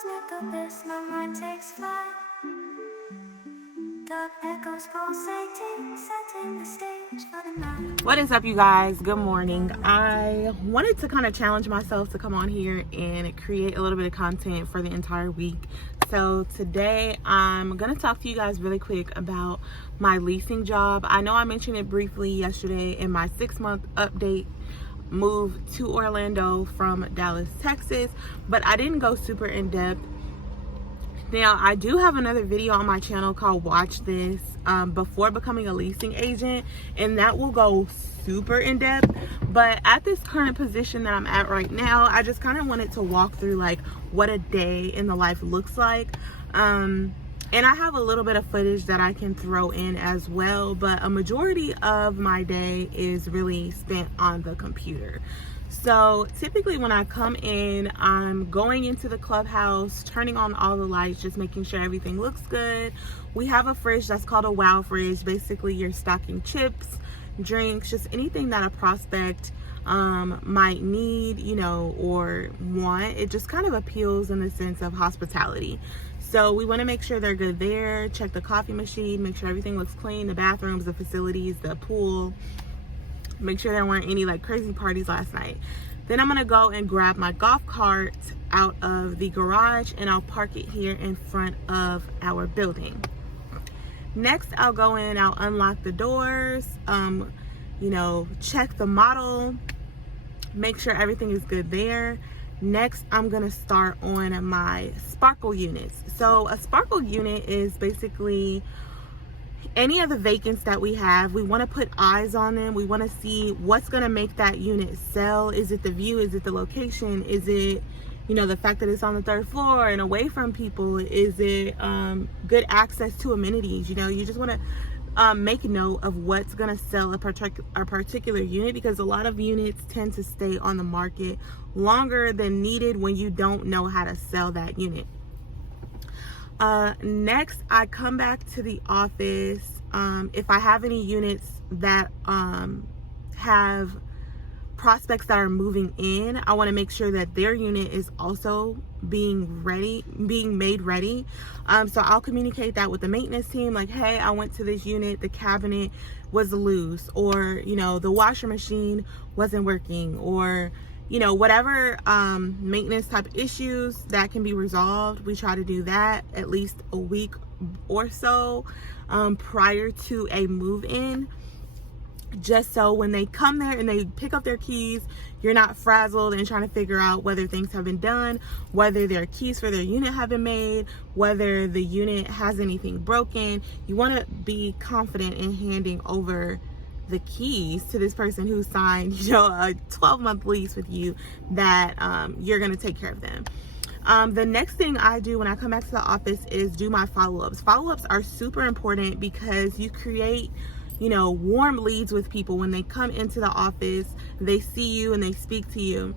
Cause make the best, my mind takes flight. Dark echoes pulsating, setting the stage for the night. What is up, you guys? Good morning. I wanted to kind of challenge myself to come on here and create a little bit of content for the entire week. So today I'm gonna talk to you guys really quick about my leasing job. I know I mentioned it briefly yesterday in my 6-month update move to Orlando from Dallas, Texas, but I didn't go super in depth. Now, I do have another video on my channel called Watch This before becoming a leasing agent, and that will go super in depth. But at this current position that I'm at right now, I just kind of wanted to walk through like what a day in the life looks like. And I have a little bit of footage that I can throw in as well, but a majority of my day is really spent on the computer. So typically when I come in, I'm going into the clubhouse, turning on all the lights, just making sure everything looks good. We have a fridge that's called a wow fridge. Basically, you're stocking chips, drinks, just anything that a prospect might need, you know, or want. It just kind of appeals in the sense of hospitality. So we want to make sure they're good there, check the coffee machine, make sure everything looks clean, the bathrooms, the facilities, the pool. Make sure there weren't any like crazy parties last night. Then I'm gonna go and grab my golf cart out of the garage and I'll park it here in front of our building. Next, I'll go in, I'll unlock the doors, you know, check the model, make sure everything is good there. Next, I'm gonna start on my sparkle units. So a sparkle unit is basically any of the vacants that we have. We want to put eyes on them. We want to see what's going to make that unit sell. Is it the view? Is it the location? Is it, you know, the fact that it's on the 3rd floor and away from people? Is it good access to amenities? You know, you just want to make note of what's going to sell a particular unit, because a lot of units tend to stay on the market longer than needed when you don't know how to sell that unit. Next, I come back to the office. If I have any units that have prospects that are moving in, I want to make sure that their unit is also being made ready. So I'll communicate that with the maintenance team, like, hey, I went to this unit, the cabinet was loose, or, you know, the washer machine wasn't working, or, you know, whatever maintenance type issues that can be resolved. We try to do that at least a week or so prior to a move-in, just so when they come there and they pick up their keys, you're not frazzled and trying to figure out whether things have been done, whether their keys for their unit have been made, whether the unit has anything broken. You want to be confident in handing over the keys to this person who signed, you know, a 12-month lease with you, that you're going to take care of them. The next thing I do when I come back to the office is do my follow-ups. Follow-ups are super important because you create, you know, warm leads with people. When they come into the office, they see you and they speak to you,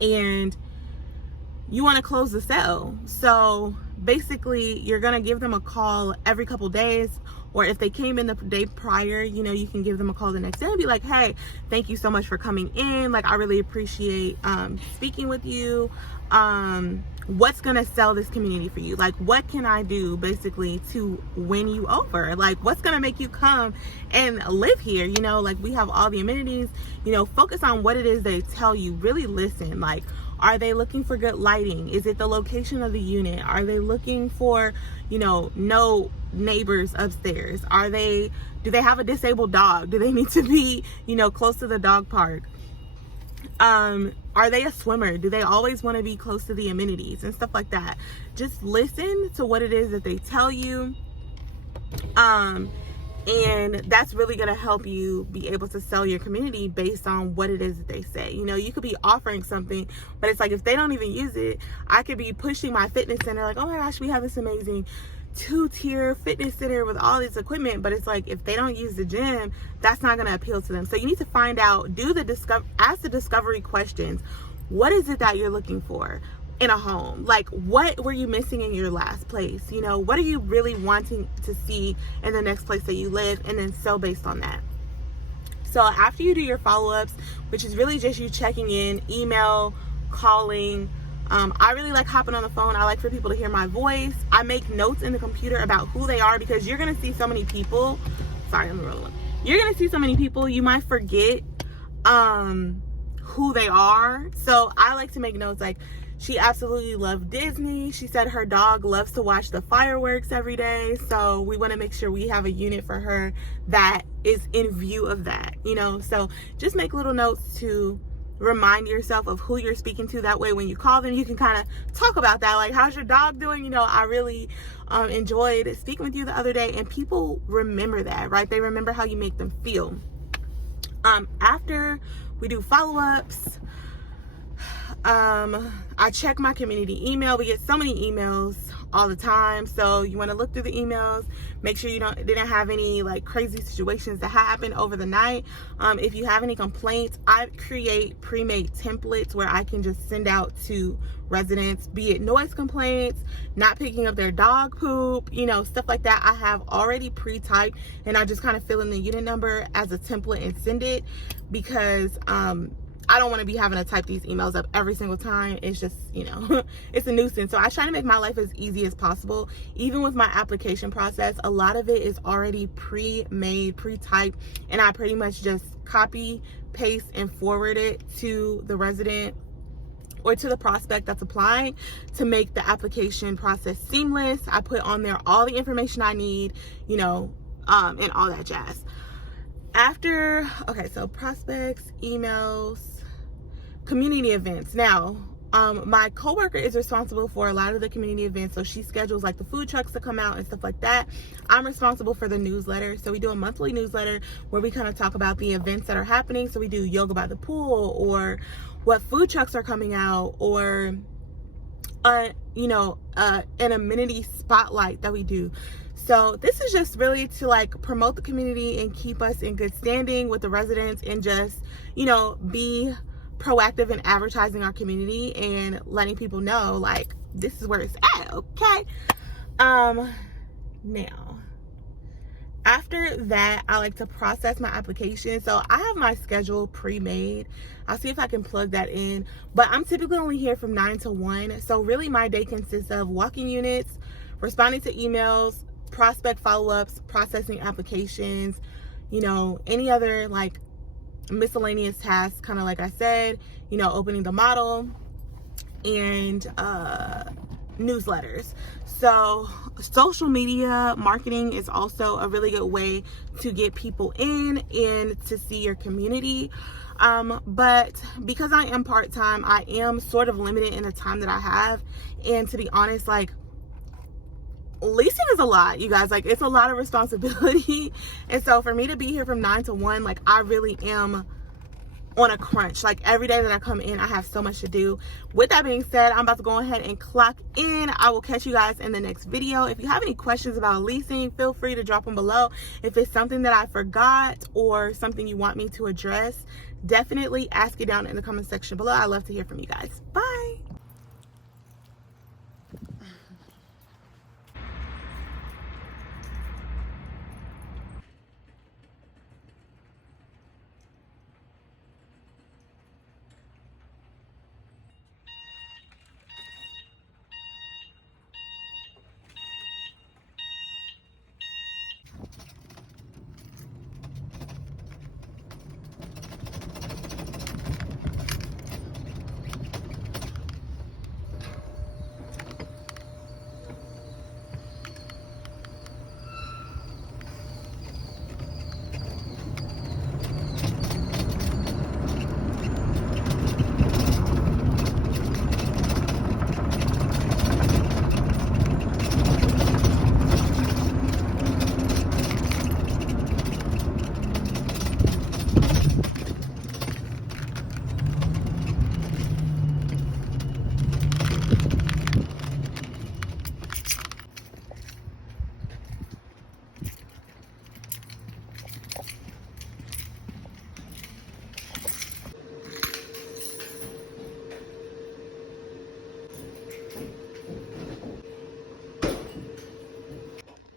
and you want to close the sale. So basically, you're going to give them a call every couple days, or if they came in the day prior, you know, you can give them a call the next day and be like, hey, thank you so much for coming in. Like, I really appreciate speaking with you. What's gonna sell this community for you? Like, what can I do basically to win you over? Like, what's gonna make you come and live here? You know, like, we have all the amenities. You know, focus on what it is they tell you. Really listen. Like, are they looking for good lighting? Is it the location of the unit? Are they looking for, you know, no neighbors upstairs? Do they have a disabled dog? Do they need to be, you know, close to the dog park? Are they a swimmer? Do they always want to be close to the amenities and stuff like that? Just listen to what it is that they tell you. And that's really going to help you be able to sell your community based on what it is that they say. You know, you could be offering something, but it's like, if they don't even use it, I could be pushing my fitness center like, oh my gosh, we have this amazing 2-tier fitness center with all this equipment, but it's like, if they don't use the gym, that's not going to appeal to them. So you need to find out, ask the discovery questions. What is it that you're looking for in a home? Like, what were you missing in your last place? You know, what are you really wanting to see in the next place that you live, and then sell based on that. So after you do your follow-ups, which is really just you checking in, email, calling, I really like hopping on the phone. I like for people to hear my voice. I make notes in the computer about who they are, because you're gonna see so many people. Sorry, I'm rolling. You're gonna see so many people, you might forget who they are. So I like to make notes, like, she absolutely loved Disney. She said her dog loves to watch the fireworks every day. So we want to make sure we have a unit for her that is in view of that, you know. So just make little notes to remind yourself of who you're speaking to. That way when you call them, you can kind of talk about that, like, how's your dog doing? You know, I really enjoyed speaking with you the other day. And people remember that, right? They remember how you make them feel. After we do follow-ups, I check my community email. We get so many emails all the time, so you want to look through the emails, make sure you didn't have any like crazy situations that happen over the night. If you have any complaints, I create pre-made templates where I can just send out to residents, be it noise complaints, not picking up their dog poop, you know, stuff like that. I have already pre-typed, and I just kind of fill in the unit number as a template and send it, because I don't want to be having to type these emails up every single time. It's just, you know, it's a nuisance. So I try to make my life as easy as possible. Even with my application process, a lot of it is already pre-made, pre-typed, and I pretty much just copy, paste, and forward it to the resident or to the prospect that's applying to make the application process seamless. I put on there all the information I need, you know, and all that jazz. After, okay, so prospects, emails, community events. Now, my coworker is responsible for a lot of the community events, so she schedules like the food trucks to come out and stuff like that. I'm responsible for the newsletter. So we do a monthly newsletter where we kind of talk about the events that are happening. So we do yoga by the pool, or what food trucks are coming out, or you know, an amenity spotlight that we do. So this is just really to like promote the community and keep us in good standing with the residents, and just, you know, be proactive in advertising our community and letting people know like this is where it's at. Okay. Now after that, I like to process my application. So I have my schedule pre-made. I'll see if I can plug that in, but I'm typically only here from 9 to 1. So really my day consists of walking units, responding to emails, prospect follow-ups, processing applications, you know, any other like miscellaneous tasks, kind of like I said, you know, opening the model, and newsletters. So social media marketing is also a really good way to get people in and to see your community. But because I am part-time, I am sort of limited in the time that I have. And to be honest, like, leasing is a lot, you guys. Like, it's a lot of responsibility. And so for me to be here from 9 to 1, like, I really am on a crunch. Like, every day that I come in, I have so much to do. With that being said, I'm about to go ahead and clock in. I will catch you guys in the next video. If you have any questions about leasing, feel free to drop them below. If it's something that I forgot or something you want me to address, definitely ask it down in the comment section below. I love to hear from you guys. Bye.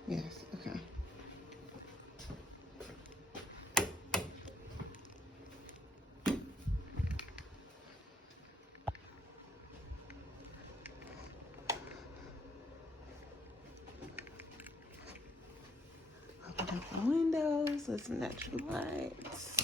Yes, okay. Check my windows with some natural lights.